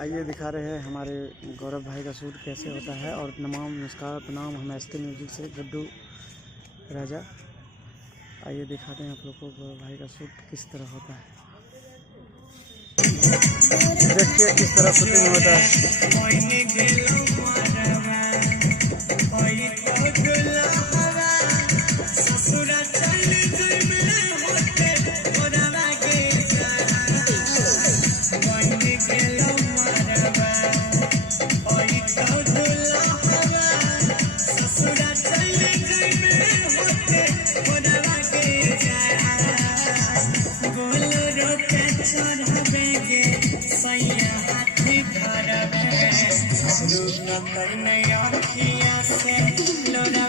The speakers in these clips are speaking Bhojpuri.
आइए दिखा रहे हैं हमारे गौरव भाई का शूट कैसे होता है। और नमस्कार प्रणाम, हम एसके म्यूजिक से गड्डू राजा। आइए दिखाते हैं आप लोग को गौरव भाई का शूट किस तरह होता है। देखिए किस तरह शूटिंग होता है।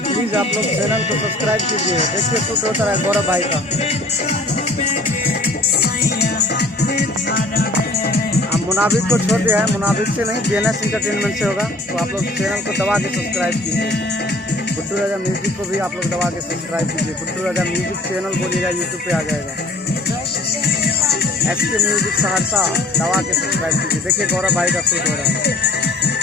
प्लीज़ आप लोग चैनल को सब्सक्राइब कीजिए। देखिए शूट होता है गौरव भाई का। आप मुनाबिक को छोड़ दिया है, मुनाबिक से नहीं DNS एंटरटेनमेंट से होगा। तो आप लोग चैनल को दबा के सब्सक्राइब कीजिए। गुड्डू राजा म्यूजिक को भी आप लोग दबा के सब्सक्राइब कीजिए। गुड्डू राजा म्यूजिक चैनल बोलिएगा यूट्यूब पे आ जाएगा। एसके म्यूजिक सहरसा दबा के सब्सक्राइब कीजिए। देखिए गौरव भाई का शूट हो रहा है।